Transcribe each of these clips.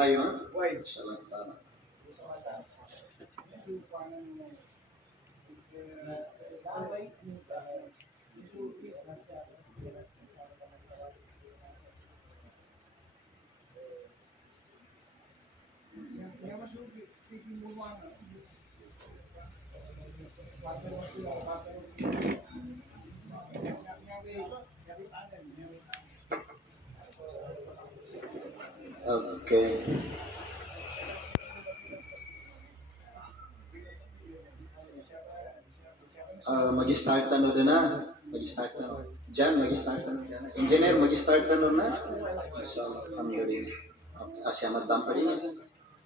tayo, ha? Salat tayo. Okay. Mag-start ano din na? Mag-start ano? Diyan, mag-start ano dyan? Engineer, mag-start ano na? So, alhamdulillah. Asya madam pa rin.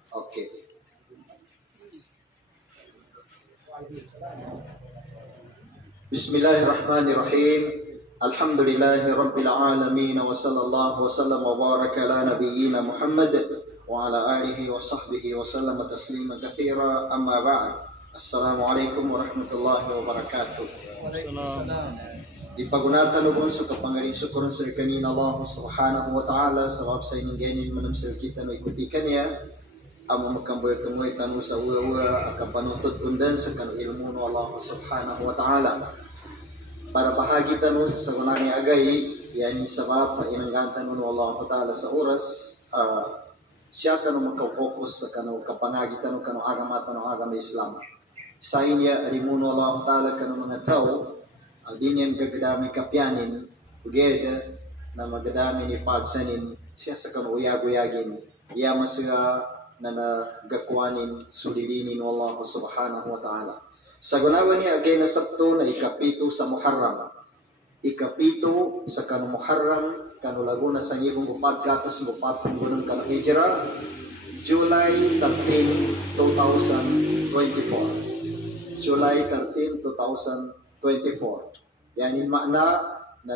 Okay. Bismillahirrahmanirrahim. Alhamdulillahi Rabbil Alamin. Wa sallallahu wa sallam wa baraka ala nabiyyina Muhammad wa ala alihi wa sahbihi wa sallam taslima kathira. Amma ba'd. Assalamualaikum warahmatullahi wabarakatuh. Ipagunatan ubon sa kapangaring syukuran sa kanina Allah subhanahu wa ta'ala sabab sa ininganin manam sa kita no ikuti kanya amo makamboy kamoy tanu sa uwa akan panuntut kundan sa kan ilmu no Allah subhanahu wa ta'ala para bahagi tanu sa gunani agay yani sabab painanggantan no Allah ta'ala sa oras siya tanu makafokus sa kanu kapangagitan no kanu agama Islam sa inya rimuno Allah ta'ala kanu mga tao din yan gagadami kapyanin ugeda na magadami ni pagsanin siya sa kanuyag-uyagin iya masya na nagakwanin sulilinin Allah subhanahu wa ta'ala sa gunawan niya agay na sabto na ikapito sa Muharram ikapito sa kanu Muharram kanu laguna sa ngibong upad katos upad panggunong kanu hijra July 13, 2024 July 13, 2024 yan yung makna na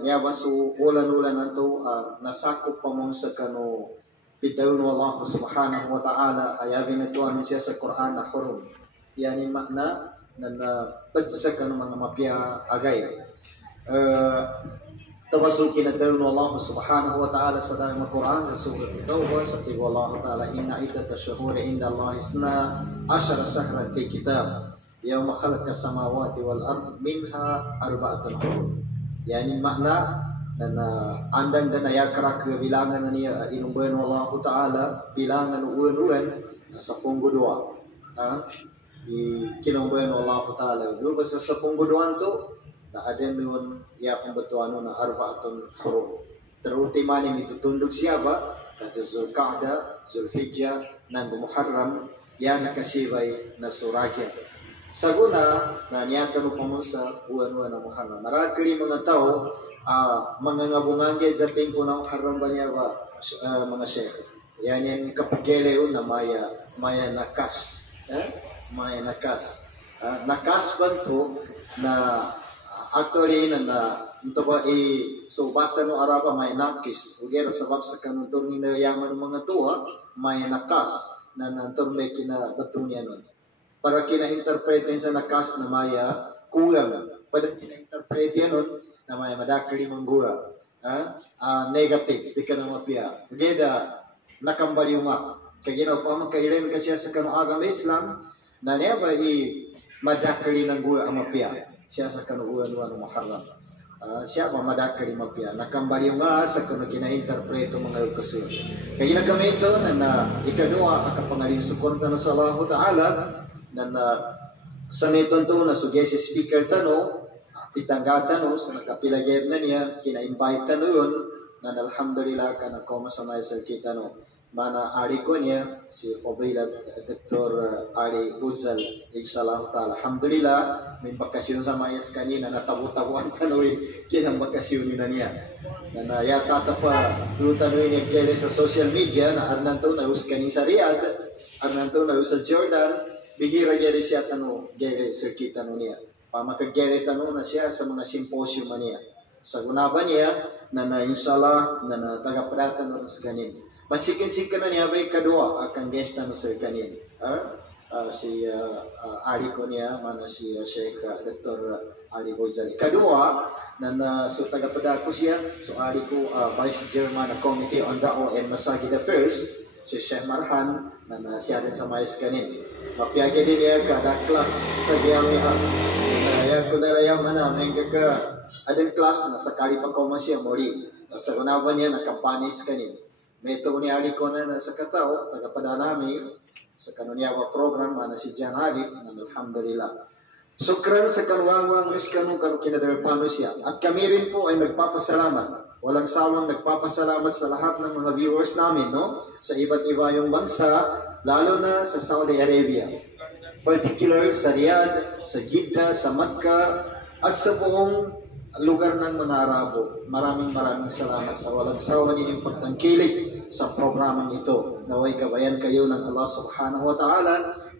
niya baso ulan-ulan na ito nasakop pa mong sa kano bitaw no Allah subhanahu wa ta'ala ayabin na ito ano siya sa Quran na hurum yan yung makna na pagsa ka ng mga mapya agay tawasukin na daw no Allah subhanahu wa ta'ala sa dahil Quran sa surat Tawbah sa tiwa Allah ta'ala inna idata syahuri inda Allah isna asyara syahran fi kitab Yawma khalaqa samawati wal ard minha arba'atun hurum. Yani makna na andang dan ayakra kebilangan niya inumban Allah Taala bilangan uwan-uwan sa punggo dua. Di kinumban Allah Taala. Dulu sa punggo dua to na ada nun ya pembetuan na arba'atun hurum. Terutama ni ditunduk siapa? Kata Zulqa'dah, Zulhijjah, dan Muharram yang nakasibay na suragya. Saguna na niyatan upang sa buwan-buwan ng Muharram. Marakali mga tao, mga ngabungangge jating po ng Muharram ba niya ba, mga syekh. Yan yung kapagele na maya nakas. Maya nakas. Nakas ba ito na actually na ito ba so basa no Araba may nakis. Ugera sabab sa kanuntor ni yaman ng mga tuwa, may nakas na nantor may kinabatong niya nun. Para kina-interpretin sa nakas na maya kulang. Pada kina-interpret yan nun na maya madakari manggura. Negative. Di ka na mapia. Geda, nakambaliw nga. Kaya ginawa pa magkailan kasi sa kanuagam Islam na niya ba madakari ng gura ang mapia. Siya sa kanuuan ng Muharram. Siya ba madakari mapia. Nakambaliw nga sa kanu kina-interpreto mga ukasyon. Kaya ginagamit ito na ikadua akapangaling sukorta na sa Allah Ta'ala na saniton to na suggested speaker tano itanggatan no sa nakapilagyer na niya kina-invite tano yun na alhamdulillah ka na koma sa may kita no mana ari ko niya si Fadilat Dr. Ari Uzal inshallah ta'ala alhamdulillah may bakasyon sa mayas kanina natabu-tabuan tano kinang bakasyon na niya na yata pa lutan niya kaya sa social media na arnan to na uskani sa Riyadh arnan to na sa Jordan bihira gere siya tano gere circuit tano niya. Pamakagere tano na siya sa mga symposium niya. Sa gunaban niya na inshallah na tagapdatan no sa kanin. Masikin-sikin na niya bay kadua akan guest tano sa kanin. ari ko niya, mana si Sheikh Dr. Ali Boyzali. Kadua, so tagapada ko siya, so ari ko Vice Chairman ng Committee on Da'wah and Masajid Affairs, si Sheikh Marhan, na siya din sa mais kanin. Mapiyagi din niya kada class sa giyami Kaya ko na layang may adang class na sa kari pa ko siya mori. Sa unawan niya nakampanis kanin. May ito ni Ali ko na sa katao, tagapada namin, sa kanunyawa program, na si Jan Ali, alhamdulillah. Sukran sa kanuwang riskano kinadarpano siya. At kami rin po ay nagpapasalamat. Walang sawang nagpapasalamat sa lahat ng mga viewers namin, no? Sa iba't iba yung bansa, lalo na sa Saudi Arabia. Particular sa Riyadh, sa Jeddah, sa Makkah, at sa buong lugar ng mga Arabo. Maraming salamat sa walang sawa ninyong pagtangkilik sa programang ito. Naway gabayan kayo ng Allah subhanahu wa ta'ala,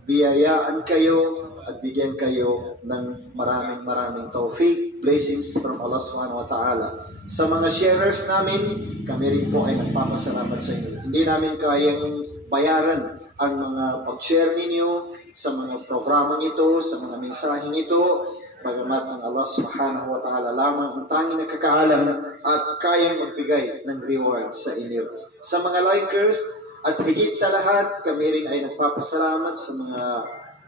biyayaan kayo at bigyan kayo ng maraming tawfiq, blessings from Allah subhanahu wa ta'ala. Sa mga sharers namin, kami rin po ay nagpapasalamat sa inyo. Hindi namin kayang bayaran ang mga pag-share ninyo sa mga programang ito, sa mga mensaheng ito, bagamat ang Allah subhanahu wa ta'ala lamang ang tanging nakakaalam at kayang magbigay ng reward sa inyo. Sa mga likers at higit sa lahat, kami rin ay nagpapasalamat sa mga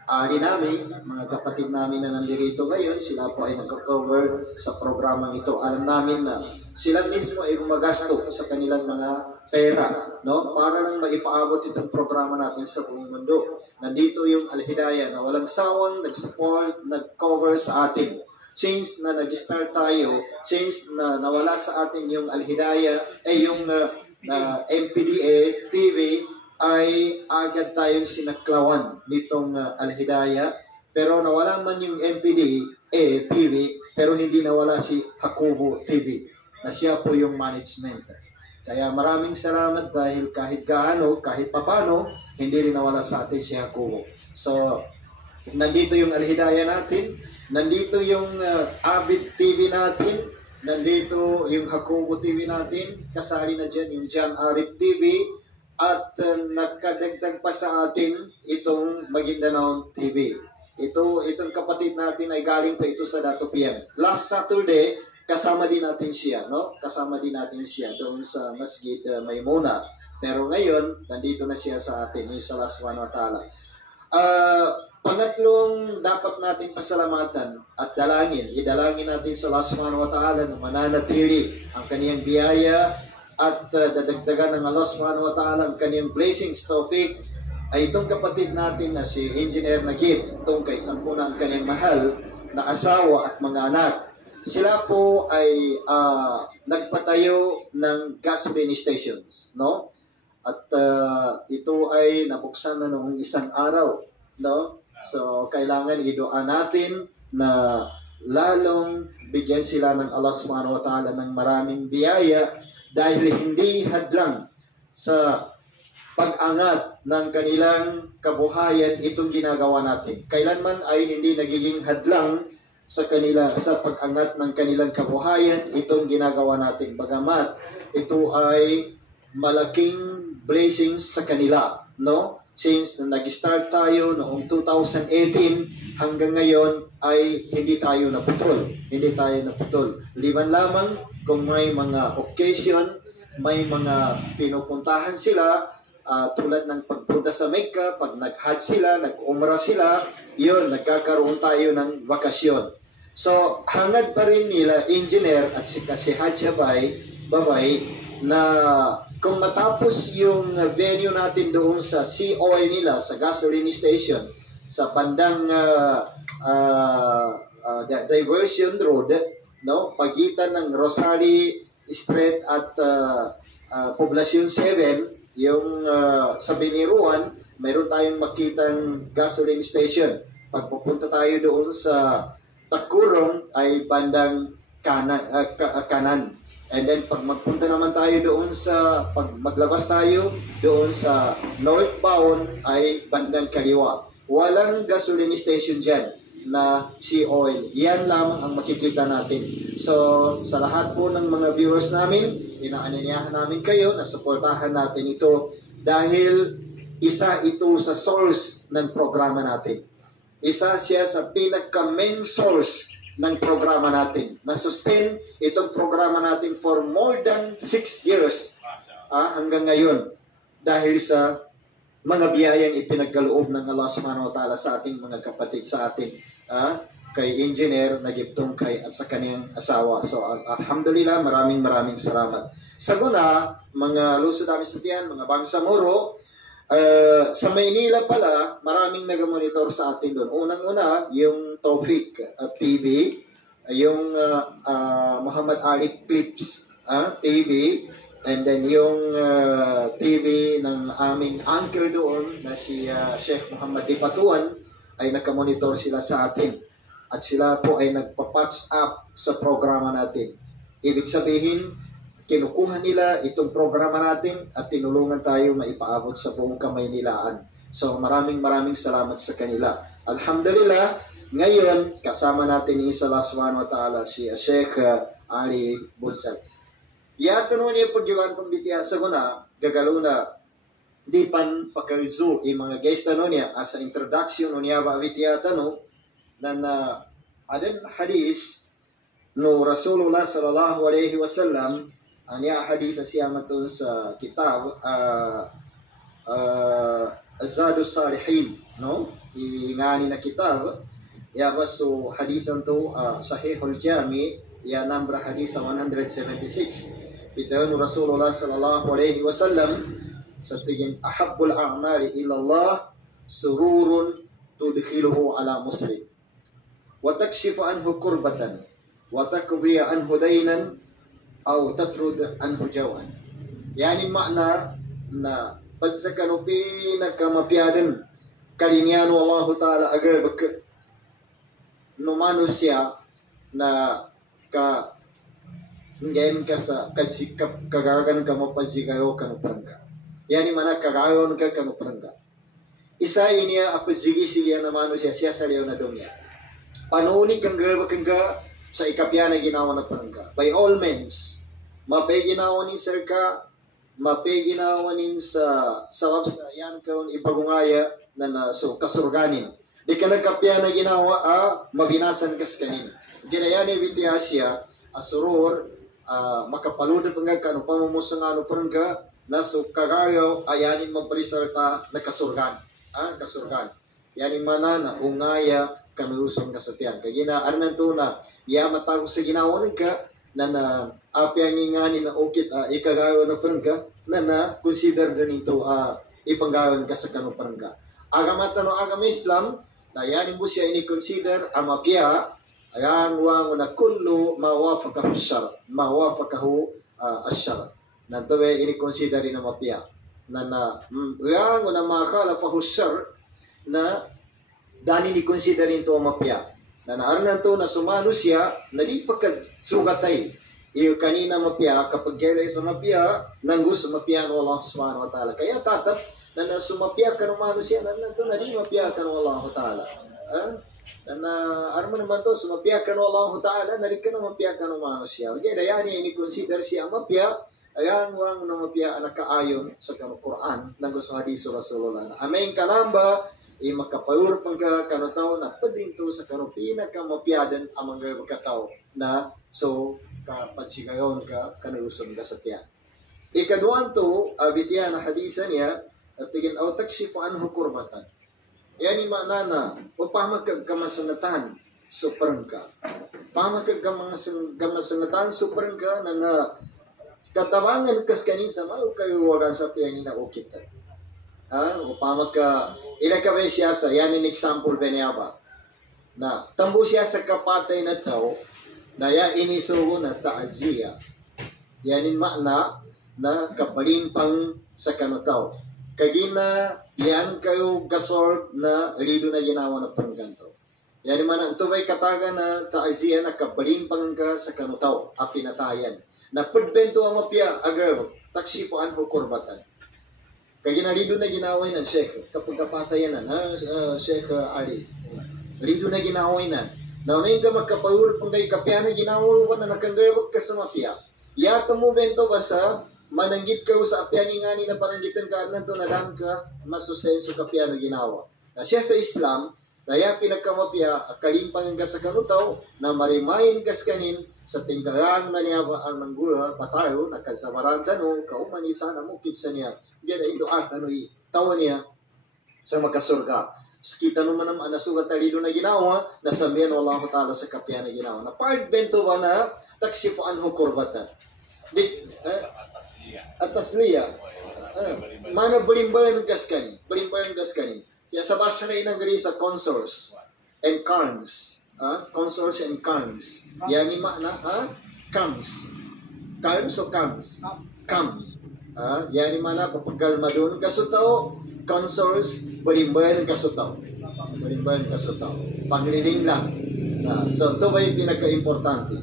ari namin, mga kapatid namin na nandirito ngayon. Sila po ay nagko-cover sa programang ito. Alam namin na sila mismo ay gumagasto sa kanilang mga pera, no? Para lang maipaabot itong programa natin sa buong mundo. Nandito yung Al-Hidayah na walang sawang nag-support, nag-cover sa atin. Since na nag-start tayo, since na nawala sa atin yung Al-Hidayah, yung MPDA TV, ay agad tayong sinaklawan nitong Al-Hidayah. Pero nawala man yung MPDA TV, pero hindi nawala si Hakubo TV, na siya po yung management. Kaya maraming salamat dahil kahit gaano, kahit papano, hindi rin nawala sa atin si Hakubo. So, nandito yung Al-Hidayah natin, nandito yung Abid TV natin, nandito yung Hakubo TV natin, kasali na dyan yung Jan Arif TV, at nagkadagdag pa sa atin itong Maguindanao TV. Itong kapatid natin ay galing pa ito sa Dato PM. Last Saturday, kasama din natin siya, no? Kasama din natin siya doon sa Masjid Maimuna. Pero ngayon, nandito na siya sa atin, yung sa Allah subhanahu wa ta'ala. Pangatlong dapat natin pasalamatan at idalangin natin sa Allah subhanahu wa ta'ala na mananatili ang kaniyang biyaya at dadagdagan ng Allah subhanahu wa ta'ala ang kaniyang blessings, tawfiq, ay itong kapatid natin na si Engineer Nagib, itong kaysampu na ang kaniyang mahal na asawa at mga anak. Sila po ay nagpatayo ng gasoline stations, no? At ito ay nabuksan na noong isang araw, no? So kailangan idua natin na lalong bigyan sila ng Allah subhanahu wa ta'ala ng maraming biyaya, dahil hindi hadlang sa pag-angat ng kanilang kabuhayan itong ginagawa natin. Kailanman ay hindi nagiging hadlang sa pag-angat ng kanilang kabuhayan itong ginagawa natin. Bagamat ito ay malaking blessings sa kanila, no? Since nag-start tayo noong 2018 hanggang ngayon ay hindi tayo naputol. Liban lamang kung may mga occasion, may mga pinupuntahan sila, tulad ng pagpunta sa Mecca, pag nag-hajj sila, nag-umrah sila, yun, nagkakaroon tayo ng vakasyon. So, hangad pa rin nila, engineer at si Hajj Babay, na kung matapos yung venue natin doon sa COI nila, sa gasoline station, sa bandang Diversion Road, no, pagitan ng Rosary Street at Poblacion 7, yung sa Biniruan, mayroon tayong makitang gasoline station. Pag pupunta tayo doon sa Takurong ay bandang kanan. And then pag magpunta naman tayo doon pag maglabas tayo doon sa northbound ay bandang kaliwa. Walang gasoline station dyan na sea oil. Yan lamang ang makikita natin. So, sa lahat po ng mga viewers namin, inaanyayahan namin kayo na suportahan natin ito dahil isa ito sa source ng programa natin. Isa siya sa pinaka-main source ng programa natin. Na-sustain itong programa natin for more than 6 years hanggang ngayon. Dahil sa mga biyayang ipinagkaloob ng Allah subhanahu wa ta'ala sa ating mga kapatid, sa ating kay engineer na giptong kay at sa kaniyang asawa. So, alhamdulillah, maraming salamat. Sa guna, mga lusod namin sa tiyan, mga bangsamoro, sa Maynila pala, maraming nag-monitor sa atin doon. Unang-una, yung Tawfiq TV, yung Muhammad Ali Clips TV, and then yung TV ng aming anchor doon na si Sheikh Muhammad Dipatuan ay nagka-monitor sila sa atin. At sila po ay nagpa-patch up sa programa natin. Ibig sabihin, kinukuha nila itong programa natin at tinulungan tayo maipaabot sa buong Kamaynilaan. So maraming salamat sa kanila. Alhamdulillah, ngayon kasama natin ni Allah subhanahu wa ta'ala si Sheikh Ali Bunsal. Yata no niya pagyulan pang bitiya sa guna, gagaluna di pan pagkaudzu mga guys no niya as introduction no niya ba bitiya no na adan hadis no Rasulullah sallallahu alaihi wasallam anya hadis siya matun sa kitab Az-Zadus Salihin no ingani na kitab ya baso hadisan to Sahihul Jami ya number hadis 176 bitaw Rasulullah sallallahu alaihi wasallam sa tingin ahabbul a'mali ila Allah sururun tudkhiluhu ala muslim wa takshifu anhu kurbatan wa taqdi anhu daynan aw tatrud anhu jawan. Yani makna na pagsa kanupi nagkamapiadan kalinian Allah ta'ala agar no manusia na ka ngayon ka sa kagsikap kagagan ka mapagsigayo kanuprangga. Yani mana kagayon ka kanuprangga. Isa niya ako sige na manusia siya sa liyaw na dunya. Panunik kang garba kang sa ikapya na ginawa na prangga. By all means, mapay ginawa ni sir ka, mapay ginawa nin sa sawab sa yan kaon ipagungaya na so kasurganin. Di ka nagkapya na ginawa mabinasan kas kanin. Ginayani bitiya siya asurur makapaludan pangga kanu pamumusan prangga na so kagayo ayanin magpalisalta na kasurgan. Kasurgan. Yani mana na ungaya kanulusong kasatian. Kaya na arnan to na ya matagos sa ginawa ka na apya ngingani na ukit ikagayo na prangga na consider din ito ipanggayon ka sa kanuprangga. Agamata no agam Islam na yan mo siya ini-consider amapya ayan wang na kullu mawafakahu syar mawafakahu asyar nanto ini-consider rin amapya na yan na makalafahu syar na dani ni-consider rin ito amapya na naaran to na sumano siya na di pagkasugatay iyo kanina mapya kapag kaya sa mapya nanggus mapya no Allah subhanahu wa ta'ala kaya tatap na sumapya ka naman siya na to na di mapya ka no Allah ta'ala na armo naman to sumapya ka no Allah ta'ala na di ka no mapya ka no siya kaya dayani ni-consider siya mapya ayan wang na mapya nakaayon sa Quran nanggus hadis Rasulullah amen kanamba makapayur pang kanutaw na pwedeng to sa karupina ka mapyadan amang gagawagkataw na so kapagsigayon ka kanulusong ka sa tiyan. Ikaduan to, abitiya na hadisan niya at tigin aw takshifu anhu kurbatan. Yani manana, o pamakagkamasangatan suprang ka. Pamakagkamasangatan suprang ka na katabangan kas kanisa mau kayo wagan sa tiyan na ukita. Upama ka, ilang ka ba siya sa, yan in example ba niya ba? Na, tambo siya sa kapatay na tao, na ya inisugo na ta'aziyya. Yan in makna, na kapalimpang sa kanutaw. Kagina, yan kayo gasort na rido na ginawa na pangganto. Yan in mana, ito ba'y kataga na ta'aziyya na kapalimpang ka sa kanutaw, apinatayan. Na pudbento ang mapya, agar, taksipo anho kurbatan. Kaya ginarido na ginaway ng Sheikh, kapag kapatayan na, Sheikh Ali. Rido na ginaway na. Na may ka magkapahul kung kayo kapya na ginaway na nakagawag ka sa mapya. Yata mo bento ba sa mananggit ka sa apian nga ni na pananggitan ka na to nadan ka masusenso ka piano ginawa. Na siya sa Islam, daya pinagkamapya kalimpang ka sa kanutaw na marimayin kas kanin sa tinggaran na niya ang nanggula patayo na kasamaran tano kaumani sana mo kitsa niya. Gaya ito at tawa niya sa makasurga. Kita naman ang anasugat talido na ginawa, nasabihan ng Allah Ta'ala sa kapya na ginawa. Na part bento ba na taksipo anho kurbatan. At tasliya. Mana belimbayan gaskani. Belimbayan gaskani. Kaya sa basa na inang sa consors and carns. Consors and carns. Yan ni makna, carns. Carns o carns? Carns. Yan ni mana papagalma doon. Kasutao, consors, belimbayan kasutaw. Belimbayan kasutaw. Pangliling lang. So, ito ba yung pinaka-importante?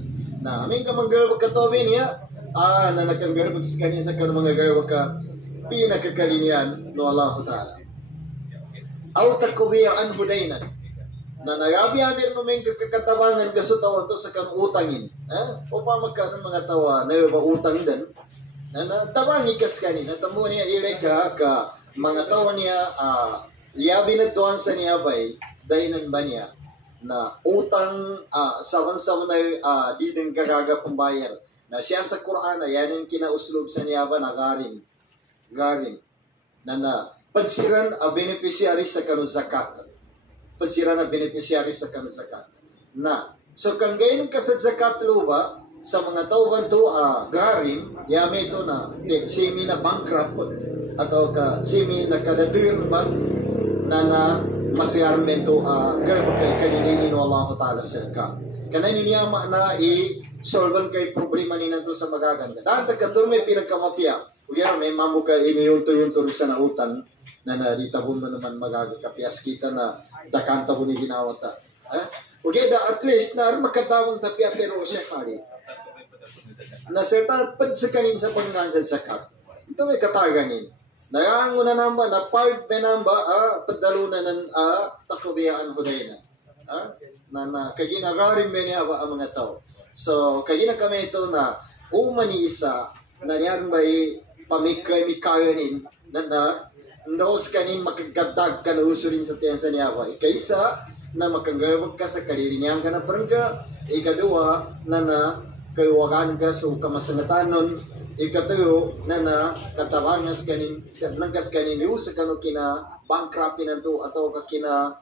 Na, aming ka manggalawag ka to, niya, na nagkanggalawag sa kanya sa kanong mga galawag ka, pinakakalinian no Allah Ta'ala. Aw takubiyaan hudaynan. Na nagabi-abir mo may kakatabangan kasutaw ito sa kanong utangin. O pa magkaroon mga tawa na yung utang din. Na natabangi kas kanina. Tamo niya ilay ka mga tao niya, liyabi na doon sa niya ba'y, dahilan ba niya, na utang sawan-sawan na di din kagaga pambayar. Na siya sa Quran, yan yung kinauslob sa niya ba na garing. Na pagsiran a beneficiary sa kanu zakat. Pagsiran a beneficiary sa kanu zakat. Na, so kang gayon ka sa zakat luba, sa mga tauban to garim, yami ito na simi na bankrupt atau ka simi na kadadir ba na masiyarmen to garba kay kaninin no Allah Ta'ala sirka. Kana niyama na i-solve kay problema ni nato sa magaganda. Dahil sa katur may pinagkamapya. Kuya may mamu ka iniyunto-yunto sa nautan na naritabon mo naman magagakapias kita na dakanta mo ni ginawata. Okay, at least na makatawang tapya pero siya kali. Na serta pag sa kanin sa panggansan sakat. Ito may kataganin. Narango na namba, na part pa namba, padalunan ng takubiyaan ko na na kaginagarin ba niya ang mga tao. So, kagina kami ito na umani isa, na niyan ba'y pamikay-mikayanin, na noos kanin makagadag ka na usurin sa tiyansa niya ba. Kaysa, na makagawag ka sa kalilinyang ka na parangka, ikadua, na kaluwagan ka sa kamasangatanon, ikatuyo na katabangas kanin, nangkas kanin sa kano kina bankruptin na to atau ka kina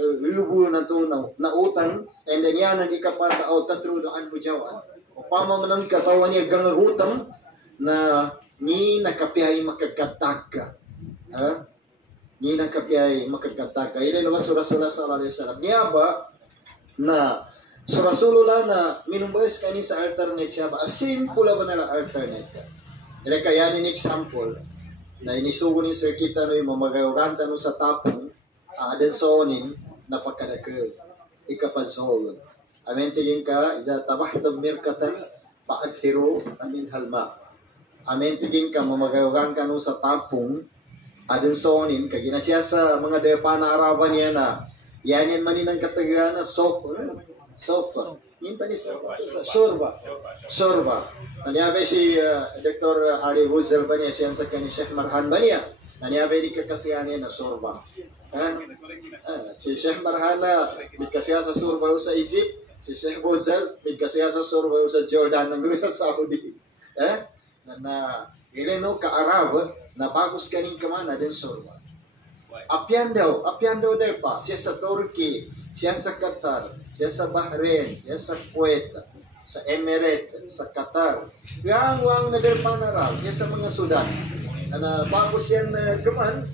lubo na to na utang, and then yan ang ikapata o tatrudoan mo jawan. O pamamanang katawan niya gang utang na ni nakapiyay makagkatag ka. Ni nakapiyay makagkatag ka. Ilay naman surasula sa Allah Sallam. Niya ba na so Rasulullah na minumbayas kani sa alternate siya ba? Simple ba na alternate ka? Dili kaya ni example na inisugo ni Sir Kita no yung mamagayuranta no sa tapong aden sonin na pagkadakil. Ikapansohol. Amen tigin ka, ija tabahtab mirkatan paaghiru amin halma. Amen tigin ka mamagayuran ka no sa tapong aden sonin kagina siya sa mga depa na araban niya na yan maninang katagayan na sofa. Yung pa ni Sorba. Nanyabe si Dr. Ali Wuzal ba niya siya sa kani Sheikh Marhan ba niya? Nanyabe di kakasiyanin na Sorba. Si Sheikh Marhan na bigkasiya sa Sorba sa Egypt. Si Sheikh Wuzal bigkasiya sa Sorba sa Jordan ng sa Saudi. Na ilan no ka-Arab na bagos kaning kamana din Sorba. Apyan daw pa. Siya sa Turkey, siya sa Qatar, siya sa Bahrain, siya sa Kuwait, sa Emirates, sa Qatar. Yang nadarpang na siya sa mga Sudan. Na bago siya na kaman,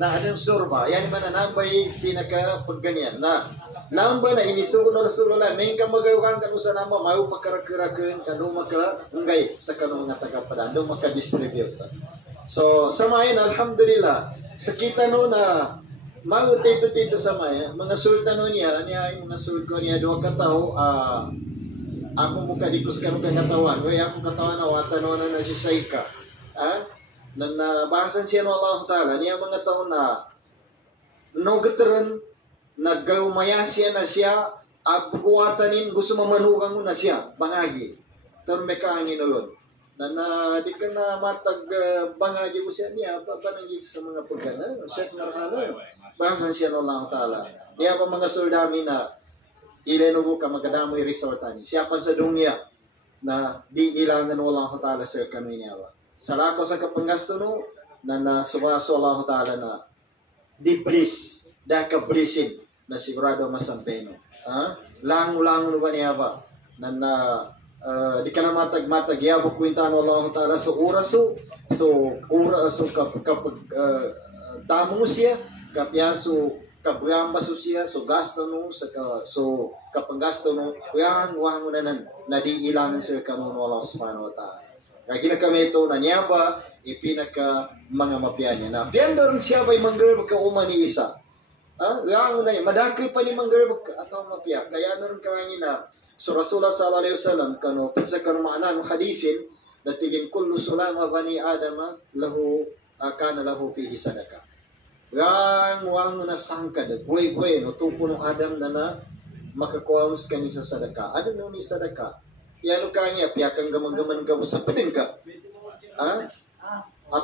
na anong Sorba, yan man na nambay pinaka-pagganyan. Na namba na inisuko na Rasulullah, may ka magayukan ka sa namba, mayo pagkarakirakin, kano maka-unggay sa kano mga tagapadan, doon maka-distribute. So, sa mayan, alhamdulillah, sa kita no na mago tito sa maya, mga sultano niya yung mga sulko niya doon kataw, ako mo kadikos ka nung katawan, kaya akong katawan na watano na si Saika. Na nabahasan siya ng Allah Ta'ala, niya mga tao na nogataran, naggawmaya siya na siya, at buwatanin, gusto mamanugang mo na siya, bangagi. Ito may kaangin ulit. di ka na matag bangagi mo siya niya, papanagig sa mga pagkana, Sheikh Marhana, bahasan siya ng Allah Ta'ala. Niya pa mga soldami na ilenubo ka magadamoy resortani. Siya pa sa dunya na di ilangan ng Allah Ta'ala sa kanunya. Salako sa kapanggasto no, na subaso Allah Ta'ala na di bliss, da ka blissin na sigurado masampeno. Lang-lang no ba niya ba? Di ka na matag-matag yabo kwintaan ng Allah Ta'ala so oraso kapag tamo siya kapyaso kabramba so siya so gasto no so kapag gasto no wang na di ilangan sa kanon ng Allah Subhanahu wa Ta'ala kaya ginakami ito na niya ba ipinaka mga mapyan niya na piyan doon siya ba'y manggar magkauma ni isa wang na madakil pa ni manggar atau mapyan kaya naroon kanya na so Rasulullah sallallahu alaihi wasallam kano pinsa kano maanan hadisin natigin kullu sulama bani adama lahu kana lahu fihi sadaka. Wang na sangka de boy no tupo no Adam na makakuha mo kani sa sadaka. Ano no ni sadaka? Yano kanya piakang gamang-gaman ka sa pedengka.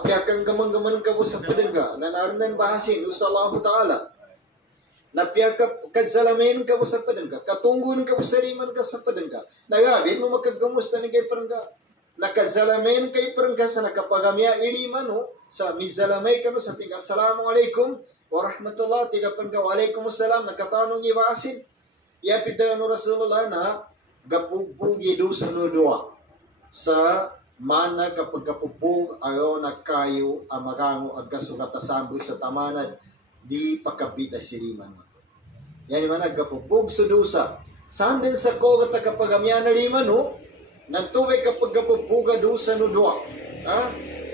Piakang gamang-gaman ka sa pedengka. Nanarnan bahasin usallahu ta'ala. Napiyakap kadsalamin ka mo sa padangka, katunggun ka mo sa liman ka sa padangka. Nagabit mo makagamusta ni kay parangka. Nakadzalamin kay parangka sa nakapagamya iliman no, sa mizalamay ka mo sa pinga, Assalamualaikum warahmatullahi tiga parangka, Waalaikumsalam, nakatanong iwasin. Yapita no Rasulullah na gapupugi do sa nudua. Sa mana kapag kapupug ayaw na kayo amagango agkasugatasambu sa tamanad di pakabita siliman. Yan naman nagkapupug sa dusa. Saan din sa ko katakapagamyan na liman no? Nagtubay kapag kapupuga dusa no doa.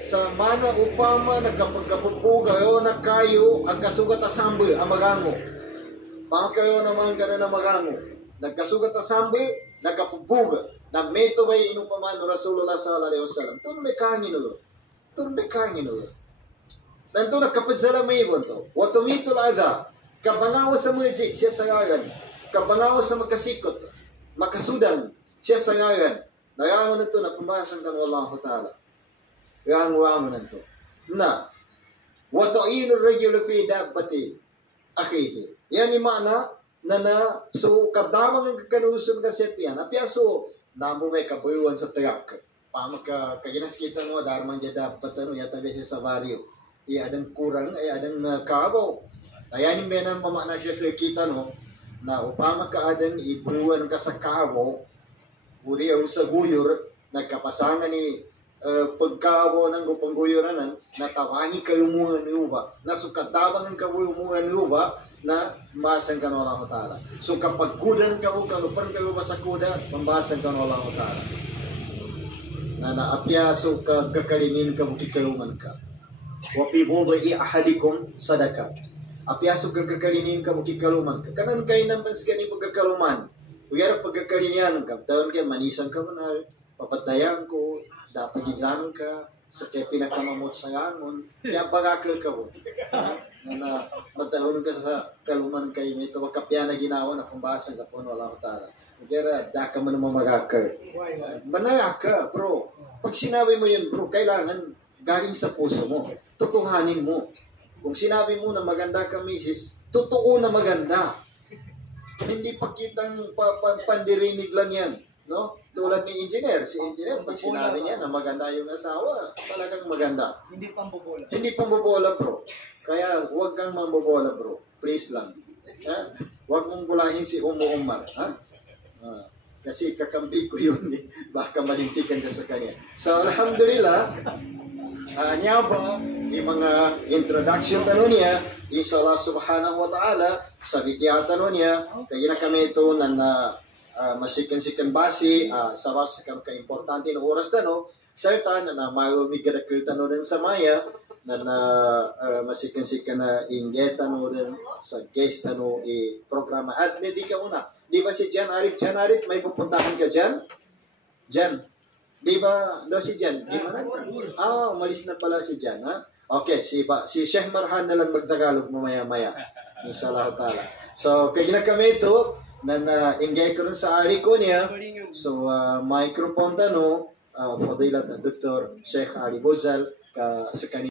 Sa mana upama nagkapagkapupuga o na kayo ang kasugat asambe amagango. Pang kayo naman ka na magango. Nagkasugat asambe, nagkapupuga. Nagmeto bay inupaman no Rasulullah sallallahu alaihi wasallam. Tunay kangin no. Tunay kangin no. Nanto nakapasala may ibon to. Watumitul adha. Kabangawa sa mujik, siya sangagan. Kabangawa sa makasikot, makasudan, siya sangagan. Nayango na to, napumasan ka ng Allah Ta'ala. Nayango na to. Na, watu'inu regular fi dabbati akihi. Yan yung mana, so kadamang ang kakanusog na set yan. Apiaso, namo may kabuyuan sa tayak. Pama ka, kaginas kita mo, darman dya dapat, yata siya sa baryo. Adang kurang, adang kabaw. Ayan yung menan pamana siya sa kita no, na upama ka adan ibuwan ka sa kabaw, uri ang sa guyur, nagkapasangan ni pagkabaw ng pangguyuranan, natawangi kayo mga niuba, nasukatabang ang kayo mga niuba, na masan ka ng Allah Ta'ala. So kapag kudan ka mo, kalupan kayo ba sa kuda, mambasan ka ng Allah Ta'ala. Na naapya, so kakalinin ka mo kikaluman ka. Wapi bubai ahadikum sadaka. Apiaso kakakalinin ka mo kikaluman ka. Kanan kayo naman sa kani pagkakaluman. Kuyara pagkakalinian ka. Dahil kaya manisan ka mo na papatayan ko. Dapat gizan ka. Sa kaya pinakamamot sa yangon. Kaya pagakal ka mo. Na matahulog ka sa kaluman kayo. Ito wakapya na ginawa na kumbasan ka po. Wala ko tala. Kaya daka mo naman magakal. Manaya ka bro. Pag sinabi mo yun bro, kailangan galing sa puso mo. Tutuhanin mo. Kung sinabi mo na maganda ka, misis, totoo na maganda. Hindi pakitang pandirinig lang yan. No? Tulad ni engineer. Si engineer, pag sinabi niya na maganda yung asawa, talagang maganda. Hindi pambobola. Hindi pambobola, bro. Kaya huwag kang mambobola, bro. Please lang. Huwag mong bulahin si Umu Umar. Kasi kakampi ko yun. Baka malintikan ka sa kanya. So, alhamdulillah, niya ba, yung mga introduction tanong niya, inshallah subhanahu wa ta'ala, sa bitya tanong niya, kaya na kami ito na masikan-sikan basi, sa ka-importante na oras tanong, certain na mayumigrakil tanong din sa maya, na masikan-sikan na inget tanong din sa guest tanong programa. At hindi ka una. Di ba si Jan Arif, may pupuntahan ka dyan? Jan, di ba daw si Jan? Di ba na? Umalis na pala si Jan, ha? Okay, si Sheikh Marhan na lang magtagalog mamaya-maya. Inshallah ta'ala. So, kaya na kami ito, na ingay ko rin sa ari ko niya. So, microphone tano, Fadilat Dr. Sheikh Ali Bozal sa